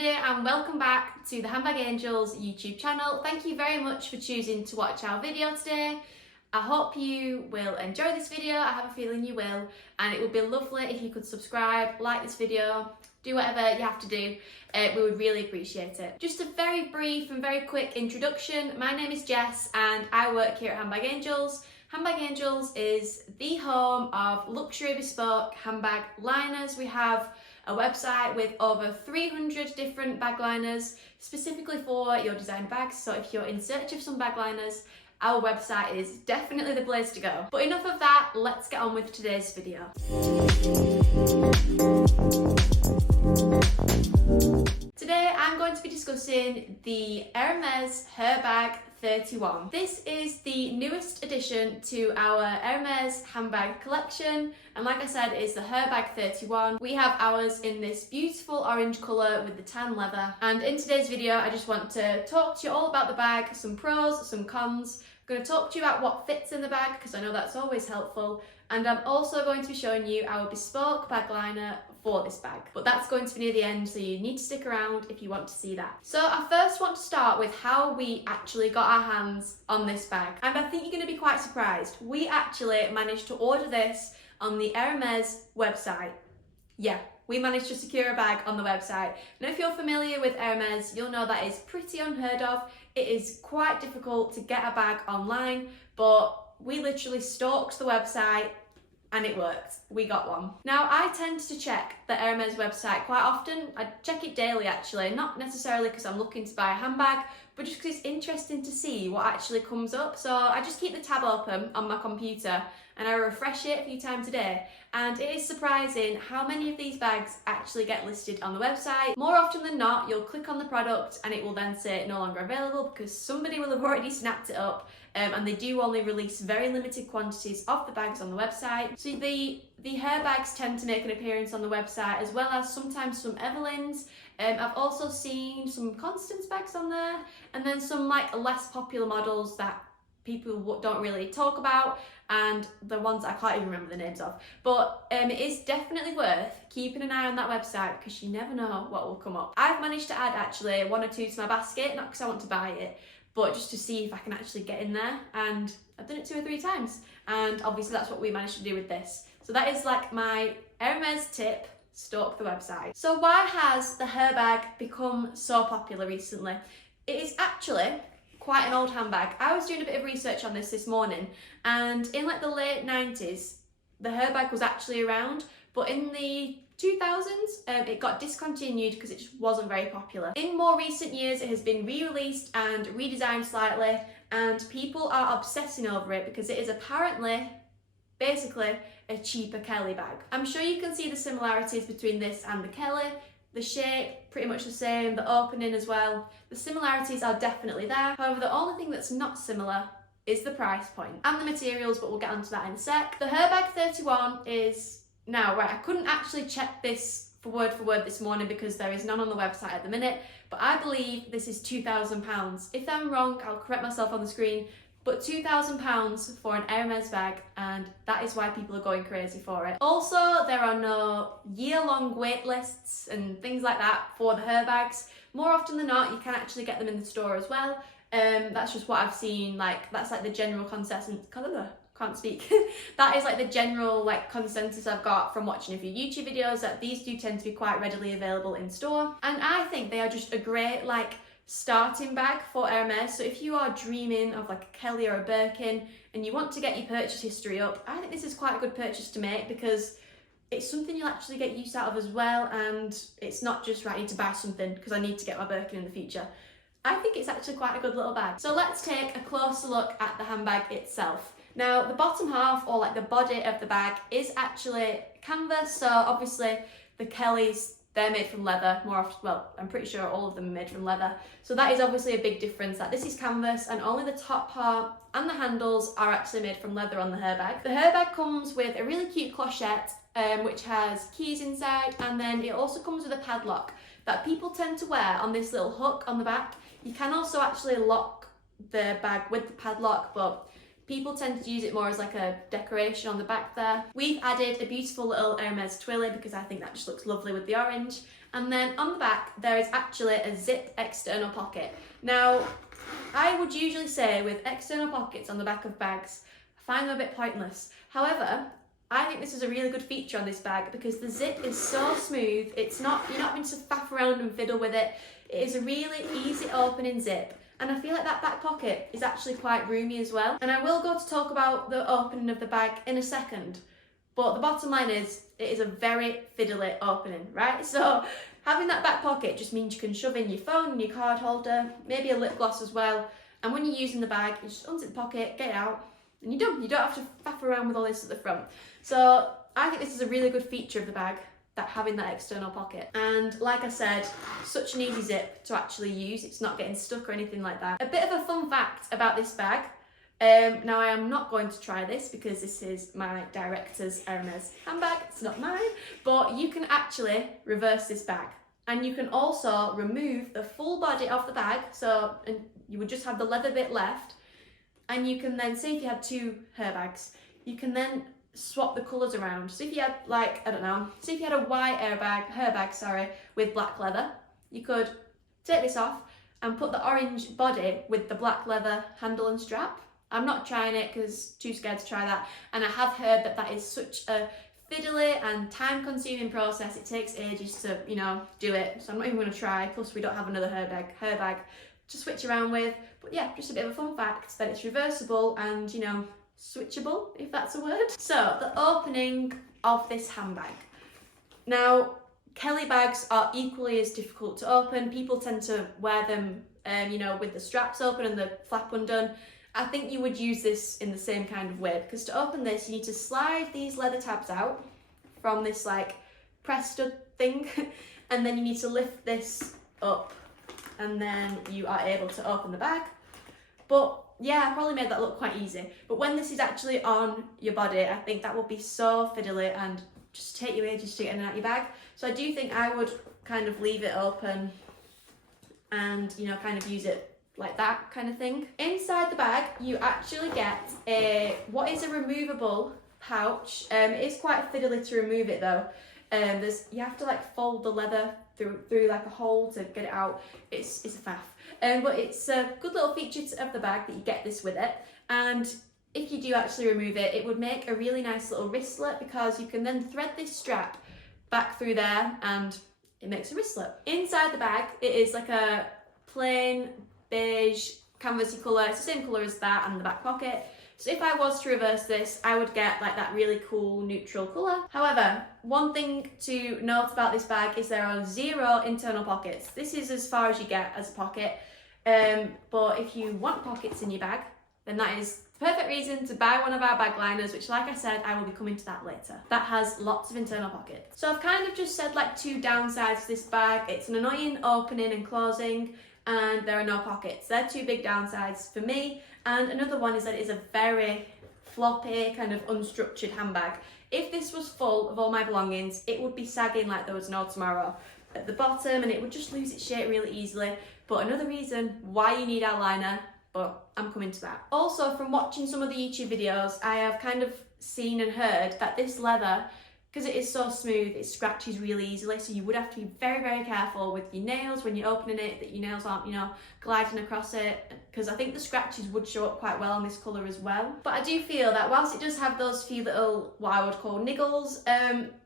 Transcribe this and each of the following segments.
everybody and welcome back to the Handbag Angels YouTube channel. Thank you very much for choosing to watch our video today. I hope you will enjoy this video. I have a feeling you will, and it would be lovely if you could subscribe, like this video, do whatever you have to do. We would really appreciate it. Just a very brief and very quick introduction. My name is Jess and I work here at Handbag Angels. Handbag Angels is the home of luxury bespoke handbag liners. We have a website with over 300 different bag liners specifically for your design bags. So if you're in search of some bag liners, our website is definitely the place to go. But enough of that, let's get on with today's video. Today I'm going to be discussing the HERMES Herbag 31. This is the newest addition to our HERMES handbag collection, and like I said, it's the Herbag 31. We have ours in this beautiful orange colour with the tan leather, and in today's video I just want to talk to you all about the bag, some pros, some cons. I'm going to talk to you about what fits in the bag because I know that's always helpful, and I'm also going to be showing you our bespoke bag liner for this bag, but that's going to be near the end, so you need to stick around if you want to see that. So I first want to start with how we actually got our hands on this bag, and I think you're going to be quite surprised. We actually managed to order this on the HERMES website. Yeah, we managed to secure a bag on the website. Now if you're familiar with HERMES, you'll know that is pretty unheard of. It is quite difficult to get a bag online, but we literally stalked the website and it worked. We got one. Now I tend to check the HERMES website quite often. I check it daily actually, not necessarily because I'm looking to buy a handbag, but just because it's interesting to see what actually comes up. So I just keep the tab open on my computer and I refresh it a few times a day. And it is surprising how many of these bags actually get listed on the website. More often than not, you'll click on the product and it will then say no longer available because somebody will have already snapped it up. And they do only release very limited quantities of the bags on the website. So the Herbags tend to make an appearance on the website, as well as sometimes some Evelyns. I've also seen some Constance bags on there, and then some like less popular models that people don't really talk about, and the ones I can't even remember the names of. But it is definitely worth keeping an eye on that website because you never know what will come up. I've managed to add actually one or two to my basket, not because I want to buy it, but just to see if I can actually get in there, and I've done it 2 or 3 times, and obviously that's what we managed to do with this. So that is like my HERMES tip: stalk the website. So why has the Herbag become so popular recently? It is actually quite an old handbag. I was doing a bit of research on this morning, and in like the late 90s the Herbag was actually around, but in the 2000s it got discontinued because it just wasn't very popular. In more recent years it has been re-released and redesigned slightly, and people are obsessing over it because it is apparently basically a cheaper Kelly bag. I'm sure you can see the similarities between this and the Kelly. The shape, pretty much the same, the opening as well. The similarities are definitely there. However, the only thing that's not similar is the price point and the materials, but we'll get onto that in a sec. The Herbag 31 is now, right, I couldn't actually check this for word this morning because there is none on the website at the minute, but I believe this is £2,000. If I'm wrong, I'll correct myself on the screen, but £2,000 for an HERMES bag, and that is why people are going crazy for it. Also, there are no year-long wait lists and things like that for the Herbags. More often than not, you can actually get them in the store as well. That's just what I've seen, like that's like the general consensus. Can't speak. That is like the general like consensus I've got from watching a few YouTube videos, that these do tend to be quite readily available in store, and I think they are just a great like starting bag for HERMES. So if you are dreaming of like a Kelly or a Birkin and you want to get your purchase history up, I think this is quite a good purchase to make because it's something you'll actually get use out of as well, and it's not just right, I need to buy something because I need to get my Birkin in the future. I think it's actually quite a good little bag. So let's take a closer look at the handbag itself. Now the bottom half, or like the body of the bag, is actually canvas. So obviously the Kellys, they're made from leather more often. Well, I'm pretty sure all of them are made from leather. So that is obviously a big difference, that this is canvas and only the top part and the handles are actually made from leather on the Herbag. The Herbag comes with a really cute clochette which has keys inside, and then it also comes with a padlock that people tend to wear on this little hook on the back. You can also actually lock the bag with the padlock, but people tend to use it more as like a decoration on the back there. We've added a beautiful little HERMES twilly because I think that just looks lovely with the orange, And then on the back, there is actually a zip external pocket. Now, I would usually say with external pockets on the back of bags, I find them a bit pointless. However, I think this is a really good feature on this bag because the zip is so smooth. You're not having to faff around and fiddle with it. It is a really easy opening zip. And I feel like that back pocket is actually quite roomy as well. And I will go to talk about the opening of the bag in a second. But the bottom line is, it is a very fiddly opening, right? So having that back pocket just means you can shove in your phone and your card holder, maybe a lip gloss as well. And when you're using the bag, you just unzip the pocket, get it out, and you're done. You don't have to faff around with all this at the front. So I think this is a really good feature of the bag, that having that external pocket. And like I said, such an easy zip to actually use. It's not getting stuck or anything like that. A bit of a fun fact about this bag. Now I am not going to try this because this is my director's Hermes handbag, it's not mine, but you can actually reverse this bag. And you can also remove the full body of the bag, so and you would just have the leather bit left, and you can then, say if you had two Herbags, you can then swap the colours around. So if you had like, I don't know, say if you had a white Herbag, with black leather, you could take this off and put the orange body with the black leather handle and strap. I'm not trying it because too scared to try that, and I have heard that that is such a fiddly and time-consuming process. It takes ages to, do it, so I'm not even going to try. Plus, we don't have another Herbag to switch around with. But yeah, just a bit of a fun fact that it's reversible and, switchable, if that's a word. So, the opening of this handbag. Now, Kelly bags are equally as difficult to open. People tend to wear them, with the straps open and the flap undone. I think you would use this in the same kind of way, because to open this you need to slide these leather tabs out from this like press stud thing and then you need to lift this up and then you are able to open the bag. But yeah, I probably made that look quite easy, but when this is actually on your body, I think that would be so fiddly and just take you ages to get in and out your bag. So I do think I would kind of leave it open and kind of use it like that kind of thing. Inside the bag, you actually get what is a removable pouch. It is quite fiddly to remove it though. You have to like fold the leather through like a hole to get it out. It's a faff. But it's a good little feature of the bag that you get this with it. And if you do actually remove it, it would make a really nice little wristlet because you can then thread this strap back through there and it makes a wristlet. Inside the bag, it is like a plain beige canvasy colour. It's the same colour as that and the back pocket. So if I was to reverse this, I would get like that really cool neutral colour. However, one thing to note about this bag is there are 0 internal pockets. This is as far as you get as a pocket. But if you want pockets in your bag, then that is the perfect reason to buy one of our bag liners, which like I said, I will be coming to that later. That has lots of internal pockets. So I've kind of just said like 2 downsides to this bag. It's an annoying opening and closing, and there are no pockets. They're 2 big downsides for me. And another one is that it is a very floppy, kind of unstructured handbag. If this was full of all my belongings, it would be sagging like there was no tomorrow at the bottom and it would just lose its shape really easily. But another reason why you need our liner, but I'm coming to that. Also, from watching some of the YouTube videos, I have kind of seen and heard that this leather, because it is so smooth, it scratches really easily, so you would have to be very, very careful with your nails when you're opening it, that your nails aren't, gliding across it, because I think the scratches would show up quite well on this colour as well. But I do feel that whilst it does have those few little, what I would call niggles,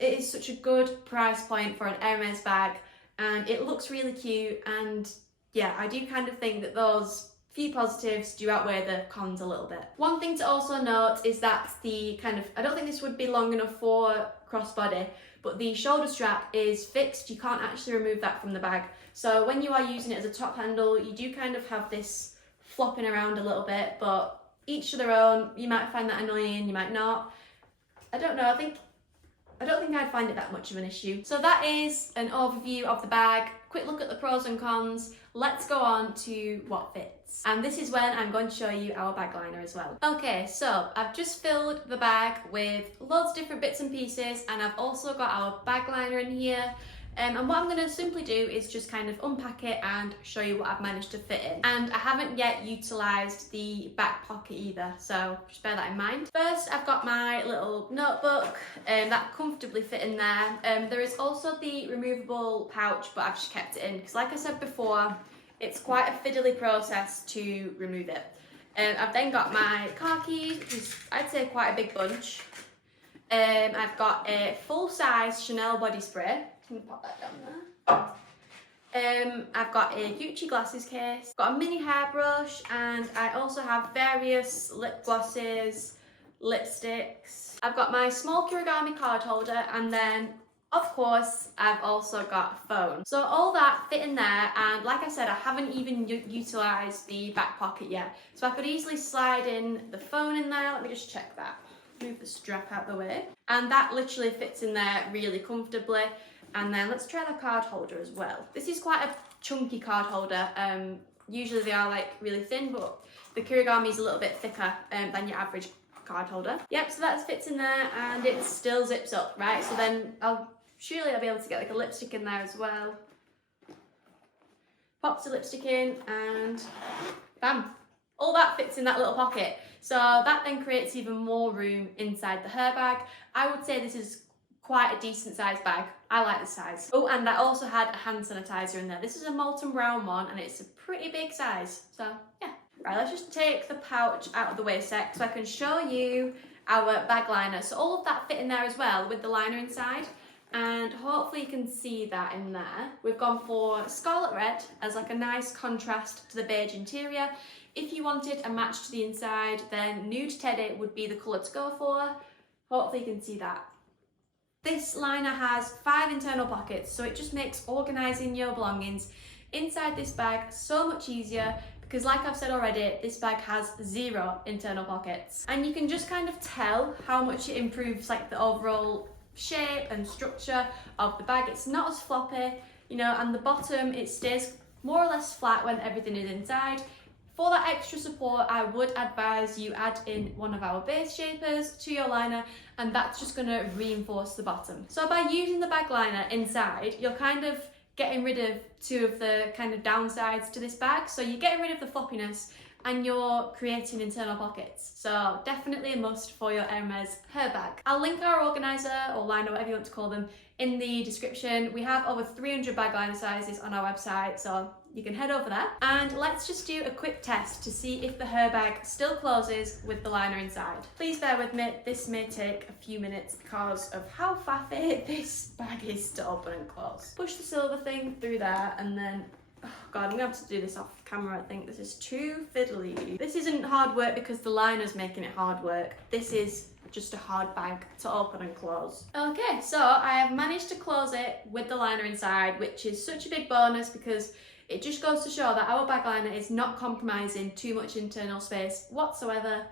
it is such a good price point for an Hermes bag, and it looks really cute, and yeah, I do kind of think that those few positives do outweigh the cons a little bit. One thing to also note is that I don't think this would be long enough for crossbody, but the shoulder strap is fixed. You can't actually remove that from the bag. So when you are using it as a top handle, you do kind of have this flopping around a little bit, but each to their own. You might find that annoying, you might not. I don't know, I don't think I'd find it that much of an issue. So that is an overview of the bag. Quick look at the pros and cons. Let's go on to what fits. And this is when I'm going to show you our bag liner as well. Okay, so I've just filled the bag with loads of different bits and pieces, and I've also got our bag liner in here. And what I'm going to simply do is just kind of unpack it and show you what I've managed to fit in. And I haven't yet utilised the back pocket either, so just bear that in mind. First, I've got my little notebook that comfortably fit in there. There is also the removable pouch, but I've just kept it in because, like I said before, it's quite a fiddly process to remove it. I've then got my car keys, which is, I'd say, quite a big bunch. I've got a full-size Chanel body spray. I'm gonna pop that down there. I've got a Gucci glasses case, got a mini hairbrush, and I also have various lip glosses, lipsticks. I've got my small Kirigami card holder, and then of course I've also got a phone. So all that fit in there, and like I said, I haven't even utilised the back pocket yet. So I could easily slide in the phone in there. Let me just check that. Move the strap out the way. And that literally fits in there really comfortably. And then let's try the card holder as well. This is quite a chunky card holder. Usually they are like really thin, but the Kirigami is a little bit thicker than your average card holder. Yep, so that fits in there and it still zips up, right? So then surely I'll be able to get like a lipstick in there as well. Pops the lipstick in and bam. All that fits in that little pocket. So that then creates even more room inside the Herbag. I would say this is quite a decent sized bag. I like the size. Oh, and I also had a hand sanitizer in there. This is a molten brown one and it's a pretty big size. So yeah. Right, let's just take the pouch out of the way a sec so I can show you our bag liner. So all of that fit in there as well with the liner inside. And hopefully you can see that in there. We've gone for scarlet red as like a nice contrast to the beige interior. If you wanted a match to the inside, then nude teddy would be the colour to go for. Hopefully you can see that. This liner has 5 internal pockets, so it just makes organising your belongings inside this bag so much easier because, like I've said already, this bag has 0 internal pockets. And you can just kind of tell how much it improves like the overall shape and structure of the bag. It's not as floppy, you know, and the bottom, it stays more or less flat when everything is inside. For that extra support, I would advise you add in one of our base shapers to your liner, and that's just going to reinforce the bottom. So by using the bag liner inside, you're kind of getting rid of 2 of the kind of downsides to this bag. So you're getting rid of the floppiness and you're creating internal pockets. So definitely a must for your Hermes Herbag. I'll link our organiser or liner, whatever you want to call them, in the description. We have over 300 bag liner sizes on our website, so you can head over there. And let's just do a quick test to see if the Herbag still closes with the liner inside. Please bear with me, this may take a few minutes because of how faffy this bag is to open and close. Push the silver thing through there and then, oh God, I'm gonna have to do this off camera, I think. This is too fiddly. This isn't hard work because the liner's making it hard work. This is just a hard bag to open and close. Okay, so I have managed to close it with the liner inside, which is such a big bonus because it just goes to show that our bag liner is not compromising too much internal space whatsoever,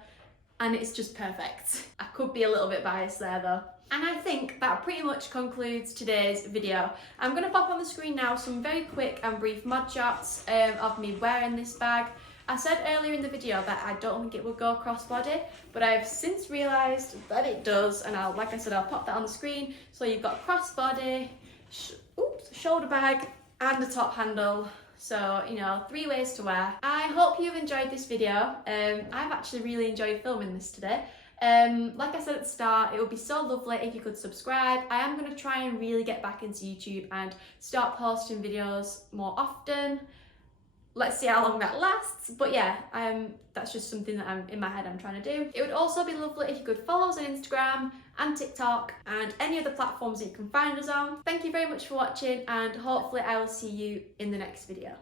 and it's just perfect. I could be a little bit biased there though. And I think that pretty much concludes today's video. I'm going to pop on the screen now some very quick and brief mod shots of me wearing this bag. I said earlier in the video that I don't think it would go crossbody, but I've since realised that it does, and like I said, I'll pop that on the screen. So you've got crossbody, shoulder bag, and a top handle. So, you know, 3 ways to wear. I hope you've enjoyed this video. I've actually really enjoyed filming this today. Like I said at the start, it would be so lovely if you could subscribe. I am going to try and really get back into YouTube and start posting videos more often. Let's see how long that lasts, but yeah, that's just something that I'm in my head I'm trying to do. It would also be lovely if you could follow us on Instagram and TikTok and any other platforms that you can find us on. Thank you very much for watching, and hopefully I will see you in the next video.